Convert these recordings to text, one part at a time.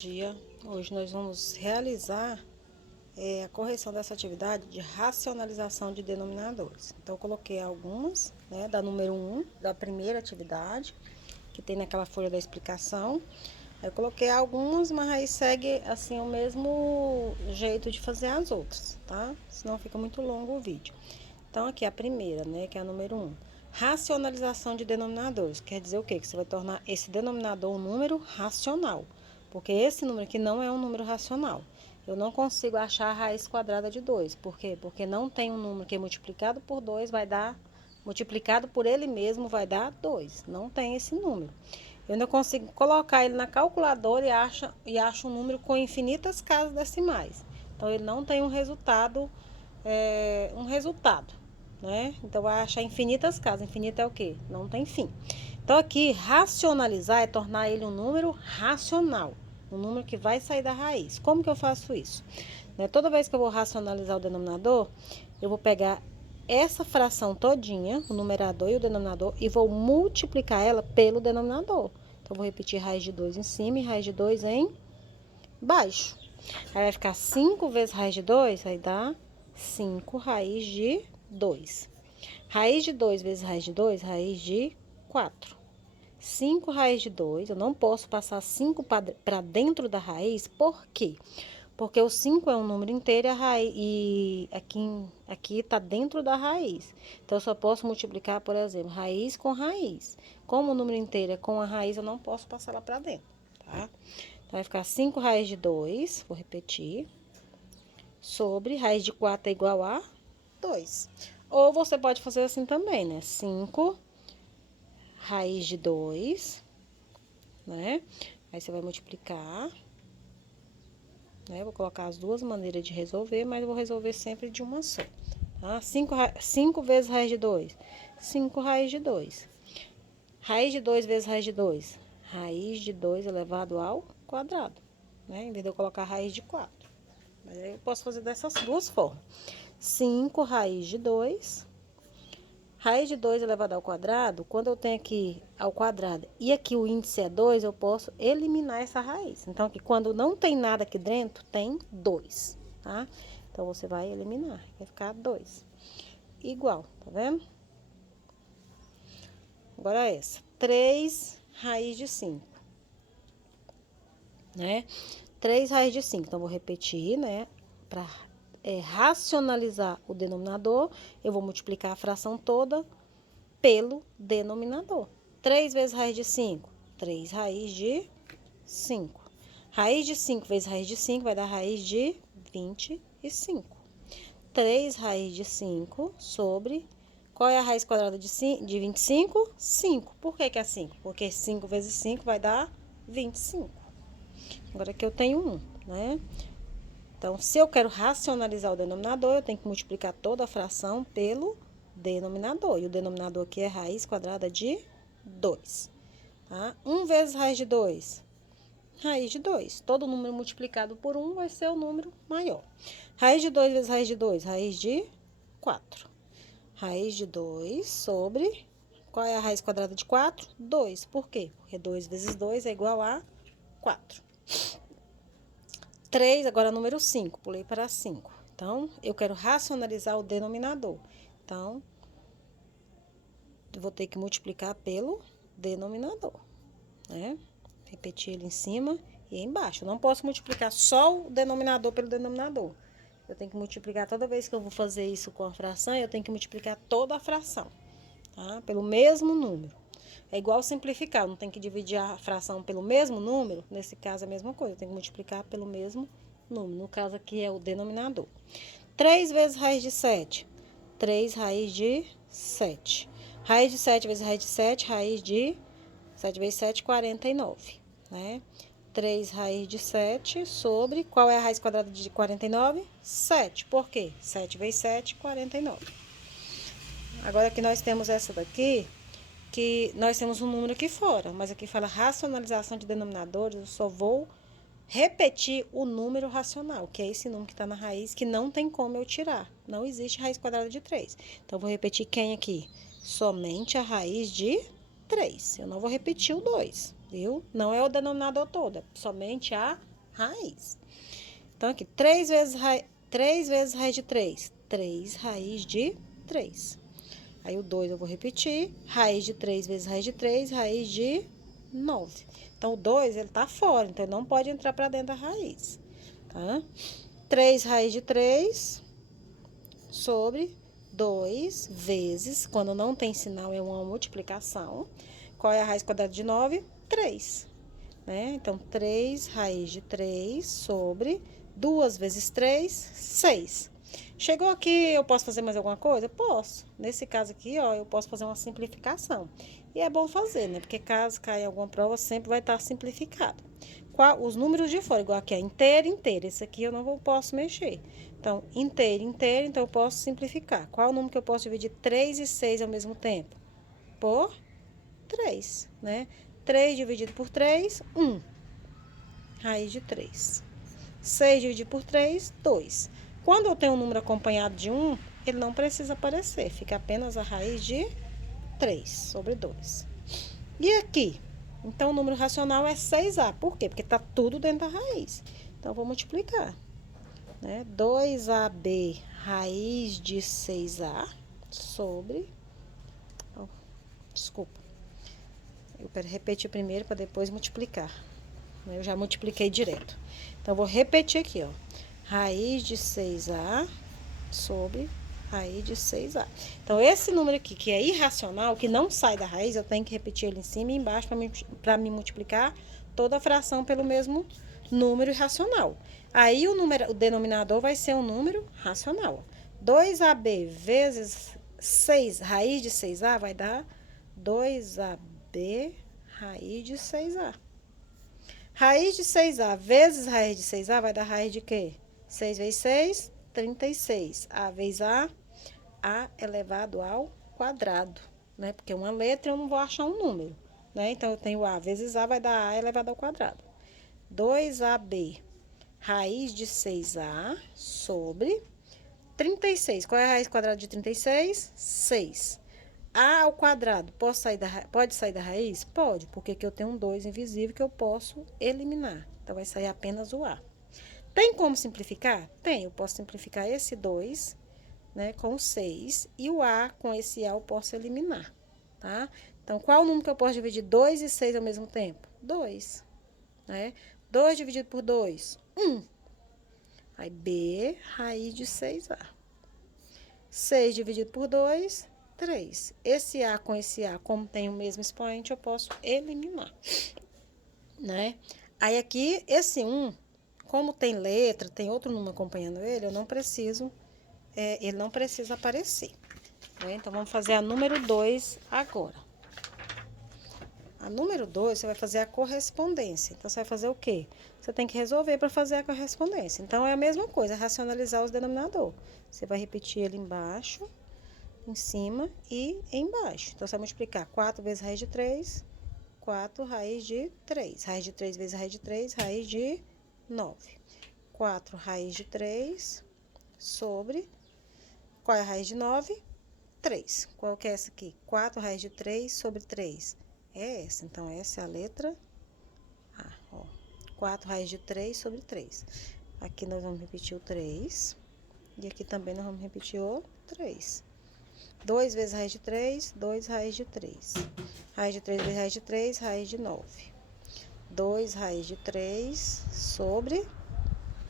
Dia. Hoje nós vamos realizar a correção dessa atividade de racionalização de denominadores. Então, eu coloquei algumas, né, da número 1, da primeira atividade, que tem naquela folha da explicação. Eu coloquei algumas, mas aí segue, assim, o mesmo jeito de fazer as outras, tá? Senão fica muito longo o vídeo. Então, aqui a primeira, né, que é a número 1. Racionalização de denominadores. Quer dizer o quê? Que você vai tornar esse denominador um número racional. Porque esse número aqui não é um número racional. Eu não consigo achar a raiz quadrada de 2. Por quê? Porque não tem um número que multiplicado por 2 vai dar, multiplicado por ele mesmo vai dar 2. Não tem esse número. Eu ainda consigo colocar ele na calculadora e acho um número com infinitas casas decimais. Então, ele não tem um resultado, né? Então, vai achar infinitas casas. Infinito é o quê? Não tem fim. Então, aqui, racionalizar é tornar ele um número racional. Um número que vai sair da raiz. Como que eu faço isso? Né? Toda vez que eu vou racionalizar o denominador, eu vou pegar essa fração todinha, o numerador e o denominador, e vou multiplicar ela pelo denominador. Então, vou repetir raiz de 2 em cima e raiz de 2 em baixo. Aí, vai ficar 5 vezes raiz de 2, vai dar 5 raiz de 2. Raiz de 2 vezes raiz de 2, raiz de 4. 5 raiz de 2, eu não posso passar 5 para dentro da raiz, por quê? Porque o 5 é um número inteiro e aqui está dentro da raiz. Então, eu só posso multiplicar, por exemplo, raiz com raiz. Como o número inteiro é com a raiz, eu não posso passar lá para dentro, tá? Então, vai ficar 5 raiz de 2, vou repetir, sobre raiz de 4 é igual a 2. Ou você pode fazer assim também, né? 5 raiz de 2, né? Aí, você vai multiplicar, né? Vou colocar as duas maneiras de resolver, mas eu vou resolver sempre de uma só, tá? 5 vezes raiz de 2, 5 raiz de 2. Raiz de 2 vezes raiz de 2, raiz de 2 elevado ao quadrado, né? Em vez de eu colocar raiz de 4. Mas aí eu posso fazer dessas duas formas. 5 raiz de 2. Raiz de 2 elevado ao quadrado, quando eu tenho aqui ao quadrado e aqui o índice é 2, eu posso eliminar essa raiz. Então, aqui, quando não tem nada aqui dentro, tem 2, tá? Então, você vai eliminar, vai ficar 2. Igual, tá vendo? Agora, essa. 3 raiz de 5, né? 3 raiz de 5. Então, vou repetir, né? Para racionalizar o denominador, eu vou multiplicar a fração toda pelo denominador. 3 vezes raiz de 5, 3 raiz de 5. Raiz de 5 vezes raiz de 5 vai dar raiz de 25. 3 raiz de 5 sobre... Qual é a raiz quadrada de 25? 5. Por que que é 5? Porque 5 vezes 5 vai dar 25. Agora aqui eu tenho 1, né? Então, se eu quero racionalizar o denominador, eu tenho que multiplicar toda a fração pelo denominador. E o denominador aqui é raiz quadrada de 2. Tá? 1 vezes raiz de 2, raiz de 2. Todo número multiplicado por 1 vai ser o número maior. Raiz de 2 vezes raiz de 2, raiz de 4. Raiz de 2 sobre... Qual é a raiz quadrada de 4? 2. Por quê? Porque 2 vezes 2 é igual a 4. 3, agora número 5, pulei para 5. Então, eu quero racionalizar o denominador. Então, eu vou ter que multiplicar pelo denominador, né? Repetir ele em cima e embaixo. Eu não posso multiplicar só o denominador pelo denominador. Eu tenho que multiplicar toda vez que eu vou fazer isso com a fração, eu tenho que multiplicar toda a fração, tá? Pelo mesmo número. É igual simplificar, eu não tenho que dividir a fração pelo mesmo número, nesse caso é a mesma coisa, eu tenho que multiplicar pelo mesmo número, no caso aqui é o denominador. 3 vezes raiz de 7, 3 raiz de 7. Raiz de 7 vezes raiz de 7, raiz de 7 vezes 7, 49, né? 3 raiz de 7 sobre, qual é a raiz quadrada de 49? 7, por quê? 7 vezes 7, 49. Agora aqui nós temos essa daqui, que nós temos um número aqui fora, mas aqui fala racionalização de denominadores, eu só vou repetir o número racional, que é esse número que está na raiz, que não tem como eu tirar. Não existe raiz quadrada de 3. Então, vou repetir quem aqui? Somente a raiz de 3. Eu não vou repetir o 2, viu? Não é o denominador todo, é somente a raiz. Então, aqui, 3 vezes raiz de 3. 3 raiz de 3. Aí, o 2 eu vou repetir. Raiz de 3 vezes raiz de 3, raiz de 9. Então, o 2, ele tá fora, então ele não pode entrar para dentro da raiz, tá? 3 raiz de 3 sobre 2 vezes, quando não tem sinal, é uma multiplicação. Qual é a raiz quadrada de 9? 3, né? Então, 3 raiz de 3 sobre 2 vezes 3, 6. Chegou aqui, eu posso fazer mais alguma coisa? Posso. Nesse caso aqui, ó, eu posso fazer uma simplificação. E é bom fazer, né? Porque caso caia alguma prova, sempre vai estar simplificado. Os números de fora, igual aqui, é inteiro, inteiro. Esse aqui eu não posso mexer. Então, inteiro, inteiro, então eu posso simplificar. Qual é o número que eu posso dividir 3 e 6 ao mesmo tempo? Por 3, né? 3 dividido por 3, 1. Raiz de 3. 6 dividido por 3, 2. Quando eu tenho um número acompanhado de 1, ele não precisa aparecer. Fica apenas a raiz de 3 sobre 2. E aqui? Então, o número racional é 6A. Por quê? Porque está tudo dentro da raiz. Então, eu vou multiplicar, né? 2AB raiz de 6A sobre... Oh, desculpa. Eu quero repetir primeiro para depois multiplicar. Eu já multipliquei direto. Então, eu vou repetir aqui, ó. Raiz de 6A sobre raiz de 6A. Então, esse número aqui, que é irracional, que não sai da raiz, eu tenho que repetir ele em cima e embaixo para me multiplicar toda a fração pelo mesmo número irracional. Aí, o denominador vai ser um número racional. 2AB vezes 6, raiz de 6A, vai dar 2AB raiz de 6A. Raiz de 6A vezes raiz de 6A vai dar raiz de quê? 6 vezes 6, 36. A vezes A elevado ao quadrado, né? Porque uma letra eu não vou achar um número, né? Então, eu tenho A vezes A vai dar A elevado ao quadrado. 2AB raiz de 6A sobre 36. Qual é a raiz quadrada de 36? 6. A ao quadrado, pode sair da raiz? Pode, porque aqui eu tenho um 2 invisível que eu posso eliminar. Então, vai sair apenas o A. Tem como simplificar? Tem, eu posso simplificar esse 2, né, com 6, e o A com esse A eu posso eliminar, tá? Então, qual o número que eu posso dividir 2 e 6 ao mesmo tempo? 2, né? 2 dividido por 2, 1. Aí, B, raiz de 6A. 6 dividido por 2, 3. Esse A com esse A, como tem o mesmo expoente, eu posso eliminar, né? Aí, aqui, esse 1, como tem letra, tem outro número acompanhando ele, eu não preciso, ele não precisa aparecer, né? Então, vamos fazer a número 2 agora. A número 2, você vai fazer a correspondência. Então, você vai fazer o quê? Você tem que resolver para fazer a correspondência. Então, é a mesma coisa, racionalizar os denominadores. Você vai repetir ele embaixo, em cima e embaixo. Então, você vai multiplicar 4 vezes raiz de 3, 4 raiz de 3. Raiz de 3 vezes raiz de 3, raiz de 9. 4 raiz de 3 sobre... Qual é a raiz de 9? 3. Qual que é essa aqui? 4 raiz de 3 sobre 3. É essa. Então, essa é a letra A. Ó. 4 raiz de 3 sobre 3. Aqui nós vamos repetir o 3. E aqui também nós vamos repetir o 3. 2 vezes raiz de 3, 2 raiz de 3. Raiz de 3 vezes raiz de 3, raiz de 9. 2 raiz de 3 sobre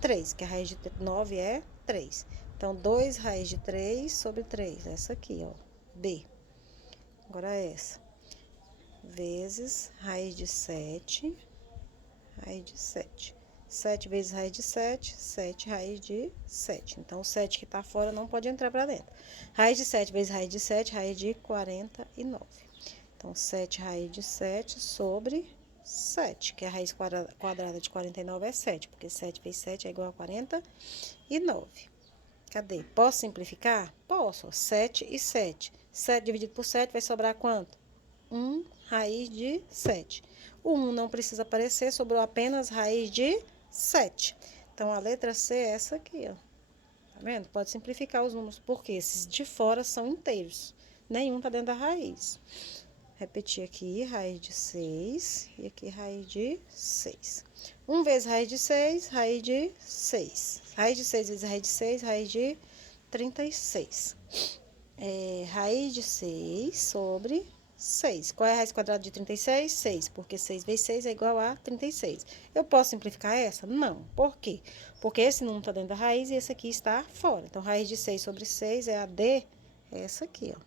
3, que a raiz de 9 é 3. Então, 2 raiz de 3 sobre 3. Essa aqui, ó. B. Agora, essa. Vezes raiz de 7. Raiz de 7. 7 vezes raiz de 7. 7 raiz de 7. Então, o 7 que tá fora não pode entrar pra dentro. Raiz de 7 vezes raiz de 7. Raiz de 49. Então, 7 raiz de 7 sobre 7, que a raiz quadrada de 49 é 7, porque 7 vezes 7 é igual a 49. Cadê? Posso simplificar? Posso. 7 e 7. 7 dividido por 7 vai sobrar quanto? 1 raiz de 7. O 1 não precisa aparecer, sobrou apenas raiz de 7. Então, a letra C é essa aqui, ó. Tá vendo? Pode simplificar os números, porque esses de fora são inteiros. Nenhum tá dentro da raiz. Repetir aqui, raiz de 6, e aqui raiz de 6. 1 vezes raiz de 6, raiz de 6. Raiz de 6 vezes raiz de 6, raiz de 36. Raiz de 6 sobre 6. Qual é a raiz quadrada de 36? 6, porque 6 vezes 6 é igual a 36. Eu posso simplificar essa? Não. Por quê? Porque esse número está dentro da raiz e esse aqui está fora. Então, raiz de 6 sobre 6 é a D, é essa aqui, ó.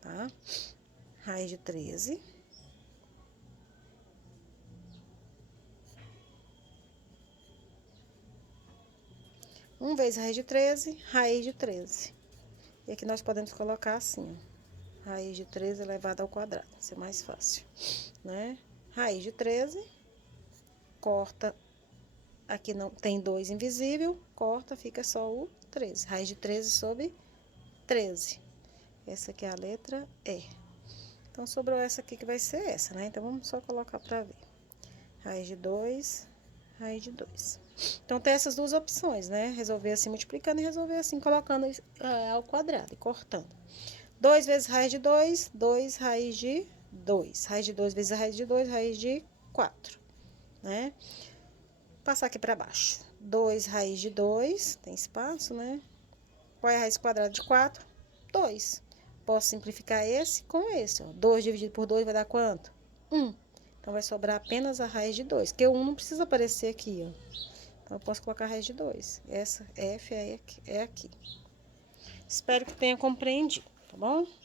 Tá? Raiz de 13. Um vezes raiz de 13, raiz de 13. E aqui nós podemos colocar assim, ó. Raiz de 13 elevado ao quadrado, vai ser mais fácil, né? Raiz de 13, corta, aqui não tem 2 invisível, corta, fica só o 13. Raiz de 13 sobre 13. Essa aqui é a letra E. Então, sobrou essa aqui que vai ser essa, né? Então, vamos só colocar pra ver. Raiz de 2, raiz de 2. Então, tem essas duas opções, né? Resolver assim multiplicando e resolver assim colocando ao quadrado e cortando. 2 vezes raiz de 2, 2 raiz de 2. Raiz de 2 vezes a raiz de 2, raiz de 4, né? Passar aqui pra baixo. 2 raiz de 2, tem espaço, né? Qual é a raiz quadrada de 4? 2. Posso simplificar esse com esse, ó. 2 dividido por 2 vai dar quanto? 1. Então, vai sobrar apenas a raiz de 2, porque o 1 não precisa aparecer aqui, ó. Então, eu posso colocar a raiz de 2. Essa F é aqui. Espero que tenha compreendido, tá bom?